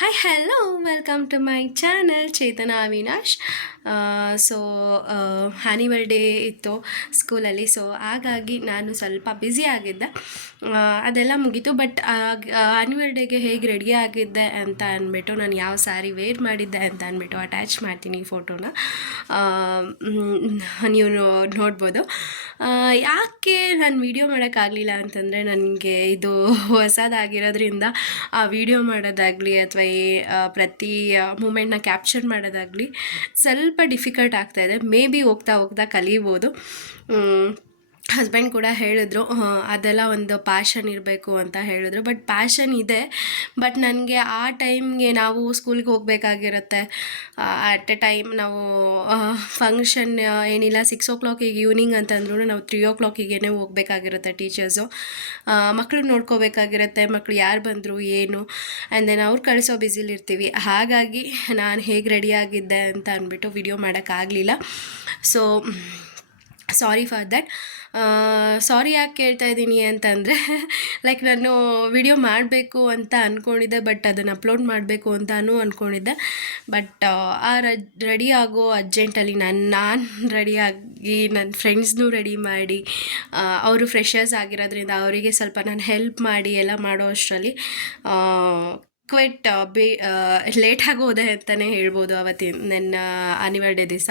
Hi hello welcome to my channel Chetana Avinash. So annual day ಇತ್ತು ಸ್ಕೂಲಲ್ಲಿ, so ಹಾಗಾಗಿ ನಾನು ಸ್ವಲ್ಪ ಬ್ಯುಸಿ ಆಗಿದ್ದೆ. ಅದೆಲ್ಲ ಮುಗೀತು. ಬಟ್ ಆ್ಯನಿವಲ್ ಡೇಗೆ ಹೇಗೆ ರೆಡಿ ಆಗಿದ್ದೆ ಅಂತ ಅಂದ್ಬಿಟ್ಟು, ನಾನು ಯಾವ ಸ್ಯಾರಿ ವೇರ್ ಮಾಡಿದ್ದೆ ಅಂತ ಅಂದ್ಬಿಟ್ಟು ಅಟ್ಯಾಚ್ ಮಾಡ್ತೀನಿ ಈ ಫೋಟೋನ. ನೀವು ನೋಡ್ಬೋದು. ಯಾಕೆ ನಾನು ವೀಡಿಯೋ ಮಾಡೋಕ್ಕಾಗಲಿಲ್ಲ ಅಂತಂದರೆ, ನನಗೆ ಇದು ಹೊಸದಾಗಿರೋದ್ರಿಂದ ಆ ವಿಡಿಯೋ ಮಾಡೋದಾಗಲಿ ಅಥವಾ ಪ್ರತಿ ಮೂಮೆಂಟ್ನ ಕ್ಯಾಪ್ಚರ್ ಮಾಡೋದಾಗಲಿ ಸ್ವಲ್ಪ ಡಿಫಿಕಲ್ಟ್ ಆಗ್ತಾಯಿದೆ. ಮೇ ಬಿ ಹೋಗ್ತಾ ಹೋಗ್ತಾ ಕಲಿಬೋದು. ಹಸ್ಬೆಂಡ್ ಕೂಡ ಹೇಳಿದ್ರು ಅದೆಲ್ಲ ಒಂದು ಪ್ಯಾಷನ್ ಇರಬೇಕು ಅಂತ ಹೇಳಿದ್ರು. ಬಟ್ ಪ್ಯಾಷನ್ ಇದೆ, ಬಟ್ ನನಗೆ ಆ ಟೈಮ್ಗೆ ನಾವು ಸ್ಕೂಲ್ಗೆ ಹೋಗಬೇಕಾಗಿರುತ್ತೆ. ಅಟ್ ಎ ಟೈಮ್ ನಾವು ಫಂಕ್ಷನ್ ಏನಿಲ್ಲ 6 o'clock ಈವ್ನಿಂಗ್ ಅಂತಂದ್ರೂ ನಾವು 3 o'clock ಹೋಗಬೇಕಾಗಿರುತ್ತೆ. ಟೀಚರ್ಸು ಮಕ್ಕಳು ನೋಡ್ಕೋಬೇಕಾಗಿರುತ್ತೆ, ಮಕ್ಕಳು ಯಾರು ಬಂದರು ಏನು, ಆ್ಯಂಡ್ ದೆನ್ ಅವ್ರು ಕಳಿಸೋ ಬ್ಯುಸಿಲಿರ್ತೀವಿ. ಹಾಗಾಗಿ ನಾನು ಹೇಗೆ ರೆಡಿಯಾಗಿದ್ದೆ ಅಂತ ಅಂದ್ಬಿಟ್ಟು ವಿಡಿಯೋ ಮಾಡೋಕ್ಕಾಗಲಿಲ್ಲ. So sorry for that. Sorry ಯಾಕೆ ಕೇಳ್ತಾ ಇದ್ದೀನಿ ಅಂತಂದರೆ, ಲೈಕ್ ನಾನು ವಿಡಿಯೋ ಮಾಡಬೇಕು ಅಂತ ಅಂದ್ಕೊಂಡಿದ್ದೆ, ಬಟ್ ಅದನ್ನು ಅಪ್ಲೋಡ್ ಮಾಡಬೇಕು ಅಂತಲೂ ಅಂದ್ಕೊಂಡಿದ್ದೆ. ಬಟ್ ರೆಡಿ ಆಗೋ ಅರ್ಜೆಂಟಲ್ಲಿ ನಾನು ರೆಡಿಯಾಗಿ ನನ್ನ ಫ್ರೆಂಡ್ಸ್ನೂ ರೆಡಿ ಮಾಡಿ, ಅವರು ಫ್ರೆಷರ್ಸ್ ಆಗಿರೋದ್ರಿಂದ ಅವರಿಗೆ ಸ್ವಲ್ಪ ನಾನು ಹೆಲ್ಪ್ ಮಾಡಿ ಎಲ್ಲ ಮಾಡೋ ಅಷ್ಟರಲ್ಲಿ ಕ್ವೈಟ್ ಲೇಟಾಗಿ ಹೋದೆ ಅಂತಲೇ ಹೇಳ್ಬೋದು ಅವತ್ತಿನ ನನ್ನ ಆ್ಯನಿವಲ್ ಡೇ ದಿವಸ.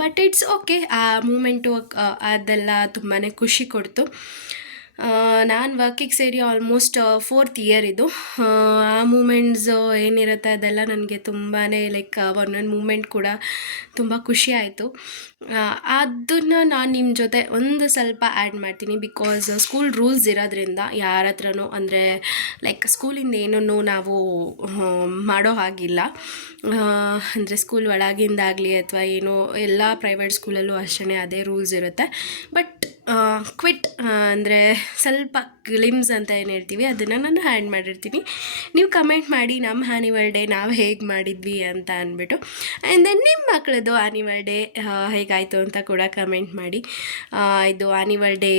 But it's okay. ಆ ಮೂಮೆಂಟು ಅದೆಲ್ಲ ತುಂಬಾ ಖುಷಿ ಕೊಡ್ತು. ನಾನು ವರ್ಕಿಗೆ ಸೇರಿ ಆಲ್ಮೋಸ್ಟ್ 4th year ಇದು. ಆ ಮೂಮೆಂಟ್ಸ್ ಏನಿರುತ್ತೆ ಅದೆಲ್ಲ ನನಗೆ ತುಂಬಾ ಲೈಕ್ ಒಂದೊಂದು ಮೂಮೆಂಟ್ ಕೂಡ ತುಂಬ ಖುಷಿ ಆಯಿತು. ಅದನ್ನು ನಾನು ನಿಮ್ಮ ಜೊತೆ ಒಂದು ಸ್ವಲ್ಪ ಆ್ಯಡ್ ಮಾಡ್ತೀನಿ. ಬಿಕಾಸ್ ಸ್ಕೂಲ್ ರೂಲ್ಸ್ ಇರೋದ್ರಿಂದ ಯಾರ ಹತ್ರನೂ ಅಂದರೆ ಲೈಕ್ ಸ್ಕೂಲಿಂದ ಏನೂ ನಾವು ಮಾಡೋ ಹಾಗಿಲ್ಲ. ಅಂದರೆ ಸ್ಕೂಲ್ ಒಳಗಿಂದಾಗಲಿ ಅಥವಾ ಏನೋ ಎಲ್ಲ ಪ್ರೈವೇಟ್ ಸ್ಕೂಲಲ್ಲೂ ಅಷ್ಟೇ ಅದೇ ರೂಲ್ಸ್ ಇರುತ್ತೆ. ಬಟ್ ಕ್ವಿಟ್ ಅಂದರೆ ಸ್ವಲ್ಪ ಗ್ಲಿಮ್ಸ್ ಅಂತ ಏನು ಹೇಳ್ತೀವಿ ಅದನ್ನು ನಾನು ಹ್ಯಾಂಡ್ ಮಾಡಿರ್ತೀನಿ. ನೀವು ಕಮೆಂಟ್ ಮಾಡಿ ನಮ್ಮ ಆ್ಯನಿವಲ್ ಡೇ ನಾವು ಹೇಗೆ ಮಾಡಿದ್ವಿ ಅಂತ ಅಂದ್ಬಿಟ್ಟು. ಆ್ಯಂಡ್ ದೆನ್ ನಿಮ್ಮ ಮಕ್ಕಳದ್ದು ಆ್ಯನಿವಲ್ ಡೇ ಹೇಗಾಯಿತು ಅಂತ ಕೂಡ ಕಮೆಂಟ್ ಮಾಡಿ. ಇದು ಆ್ಯನಿವಲ್ ಡೇ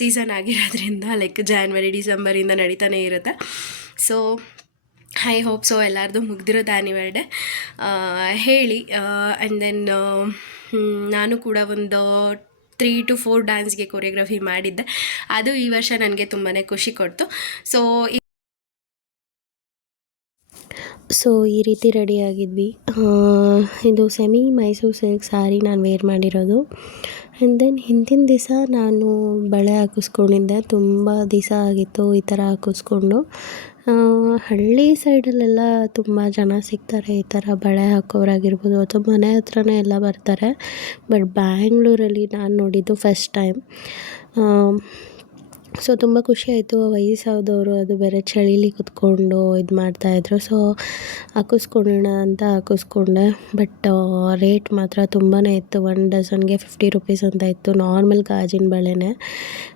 ಸೀಸನ್ ಆಗಿರೋದ್ರಿಂದ ಲೈಕ್ ಜಾನ್ವರಿ ಡಿಸೆಂಬರಿಂದ ನಡೀತಾನೆ ಇರುತ್ತೆ. ಸೊ ಐ ಹೋಪ್ ಸೊ ಎಲ್ಲರದು ಮುಗ್ದಿರೋದು ಆ್ಯನಿವಲ್ ಡೇ ಹೇಳಿ. ಆ್ಯಂಡ್ ದೆನ್ ನಾನು ಕೂಡ ಒಂದು 3 to 4 ಡ್ಯಾನ್ಸ್ಗೆ ಕೊರಿಯೋಗ್ರಫಿ ಮಾಡಿದ್ದೆ. ಅದು ಈ ವರ್ಷ ನನಗೆ ತುಂಬಾ ಖುಷಿ ಕೊಡ್ತು. ಸೊ ಈ ರೀತಿ ರೆಡಿಯಾಗಿದ್ವಿ. ಇದು ಸೆಮಿ ಮೈಸೂರು ಸಿಲ್ಕ್ ಸ್ಯಾರಿ ನಾನು ವೇರ್ ಮಾಡಿರೋದು. ಆ್ಯಂಡ್ ದೆನ್ ಹಿಂದಿನ ದಿವಸ ನಾನು ಬಳೆ ಹಾಕಿಸ್ಕೊಂಡಿದ್ದೆ. ತುಂಬ ದಿವಸ ಆಗಿತ್ತು ಈ ಥರ ಹಾಕಿಸ್ಕೊಂಡು. ಹಳ್ಳಿ ಸೈಡಲ್ಲೆಲ್ಲ ತುಂಬ ಜನ ಸಿಗ್ತಾರೆ ಈ ಥರ ಬಳೆ ಹಾಕೋರಾಗಿರ್ಬೋದು, ಅಥವಾ ಮನೆ ಹತ್ರನೇ ಎಲ್ಲ ಬರ್ತಾರೆ. ಬಟ್ ಬ್ಯಾಂಗ್ಳೂರಲ್ಲಿ ನಾನು ನೋಡಿದ್ದು ಫಸ್ಟ್ ಟೈಮ್. ಸೊ ತುಂಬ ಖುಷಿಯಾಯಿತು. ವಯಸ್ಸಾದವರು ಅದು ಬೇರೆ ಚಳೀಲಿ ಕೂತ್ಕೊಂಡು ಇದು ಮಾಡ್ತಾಯಿದ್ರು. ಸೊ ಹಾಕಿಸ್ಕೊಳ್ಳೋಣ ಅಂತ ಹಾಕಿಸ್ಕೊಂಡೆ. ಬಟ್ ರೇಟ್ ಮಾತ್ರ ತುಂಬಾ ಇತ್ತು. 1 ಡಜನ್ಗೆ 50 rupees ಅಂತ ಇತ್ತು, ನಾರ್ಮಲ್ ಗಾಜಿನ ಬಳೆನೇ.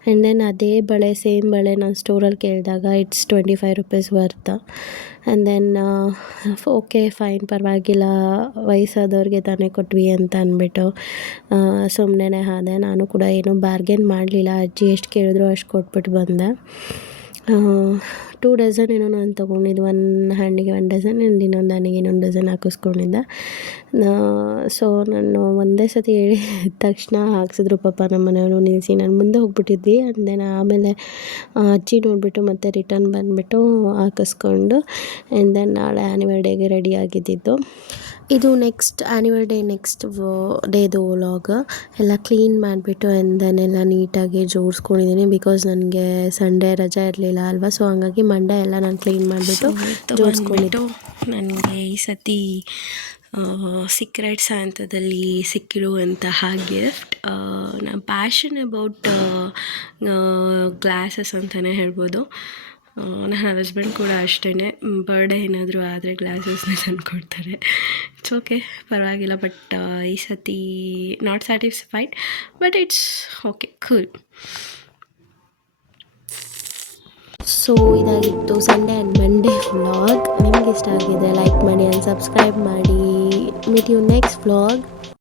ಆ್ಯಂಡ್ ದೆನ್ ಅದೇ ಬಳೆ ಸೇಮ್ ಬಳೆ ನಾನು ಸ್ಟೋರಲ್ಲಿ ಕೇಳಿದಾಗ it's 25 rupees worth. And then okay fine, ಪರವಾಗಿಲ್ಲ, ವಯಸ್ಸಾದವ್ರಿಗೆ ತಾನೇ ಕೊಟ್ವಿ ಅಂತ ಅಂದ್ಬಿಟ್ಟು ಸುಮ್ಮನೆ ಆದೆ. ನಾನು ಕೂಡ ಏನೂ ಬಾರ್ಗೇನ್ ಮಾಡಲಿಲ್ಲ. ಅಜ್ಜಿ ಎಷ್ಟು ಕೇಳಿದ್ರು ಅಷ್ಟು ಕೊಟ್ಬಿಟ್ಟು ಬಂದೆ. 2 ಡಜನ್ ಏನೋ ನಾನು ತೊಗೊಂಡಿದ್ದು. 1 ಹ್ಯಾಂಡಿಗೆ 1 ಡಜನ್ ಆ್ಯಂಡ್ ಇನ್ನೊಂದು ಹ್ಯಾಂಡಿಗೆ ಇನ್ನೊಂದು ಡಜನ್ ಹಾಕಿಸ್ಕೊಂಡಿದ್ದೆ. ಸೊ ನಾನು ಒಂದೇ ಸತಿ ಹೇಳಿದ ತಕ್ಷಣ ಹಾಕ್ಸಿದ್ರು ಪಾಪ ನಮ್ಮ ಮನೆಯವರು ನಿಲ್ಲಿಸಿ. ನಾನು ಮುಂದೆ ಹೋಗ್ಬಿಟ್ಟಿದ್ವಿ. ಆ್ಯಂಡ್ ದೆನ್ ಆಮೇಲೆ ಅಜ್ಜಿ ನೋಡಿಬಿಟ್ಟು ಮತ್ತೆ ರಿಟರ್ನ್ ಬಂದುಬಿಟ್ಟು ಹಾಕಿಸ್ಕೊಂಡು ಆ್ಯಂಡ್ ದೆನ್ ನಾಳೆ ಆ್ಯನಿವಲ್ ಡೇಗೆ ರೆಡಿ ಆಗಿದ್ದಿದ್ದು. ಇದು ನೆಕ್ಸ್ಟ್ ಆ್ಯನಿವಲ್ ಡೇ ನೆಕ್ಸ್ಟ್ ಡೇದು ವ್ಲಾಗ್. ಎಲ್ಲ ಕ್ಲೀನ್ ಮಾಡಿಬಿಟ್ಟು ಆ್ಯಂಡ್ ದೆನ್ ಎಲ್ಲ ನೀಟಾಗಿ ಜೋಡಿಸ್ಕೊಂಡಿದ್ದೀನಿ. ಬಿಕಾಸ್ ನನಗೆ ಸಂಡೇ ರಜೆ ಇರಲಿಲ್ಲ ಅಲ್ವಾ, ಸೊ ಹಂಗಾಗಿ ಮಂಡೇ ಎಲ್ಲ ನಾನು ಕ್ಲೀನ್ ಮಾಡಿಬಿಟ್ಟು ಜೋಡಿಸ್ಕೊಂಡಿದ್ದು. ನನಗೆ ಈ ಸತಿ ಸೀಕ್ರೆಟ್ ಸ್ಯಾಂತಾದಲ್ಲಿ ಸಿಕ್ಕಿರುವಂತಹ ಗಿಫ್ಟ್. ನಾನು ಪ್ಯಾಷನ್ ಅಬೌಟ್ ಗ್ಲಾಸಸ್ ಅಂತಲೇ ಹೇಳ್ಬೋದು. ನನ್ನ ಹಸ್ಬೆಂಡ್ ಕೂಡ ಅಷ್ಟೇ, ಬರ್ಡೇ ಏನಾದರೂ ಆದರೆ ಗ್ಲಾಸಸ್ನ ತಂದು ಕೊಡ್ತಾರೆ. ಇಟ್ಸ್ ಓಕೆ, ಪರವಾಗಿಲ್ಲ. ಬಟ್ ಈ ಸತಿ not satisfied, but it's okay, cool. So ಇದಾಗಿತ್ತು ಸಂಡೇ ಆ್ಯಂಡ್ ಮಂಡೇ ವ್ಲಾಗ್. ನಿಮ್ಗೆ ಇಷ್ಟ ಆಗಿದ್ರೆ ಲೈಕ್ ಮಾಡಿ ಆ್ಯಂಡ್ ಸಬ್ಸ್ಕ್ರೈಬ್ ಮಾಡಿ. Meet you next vlog.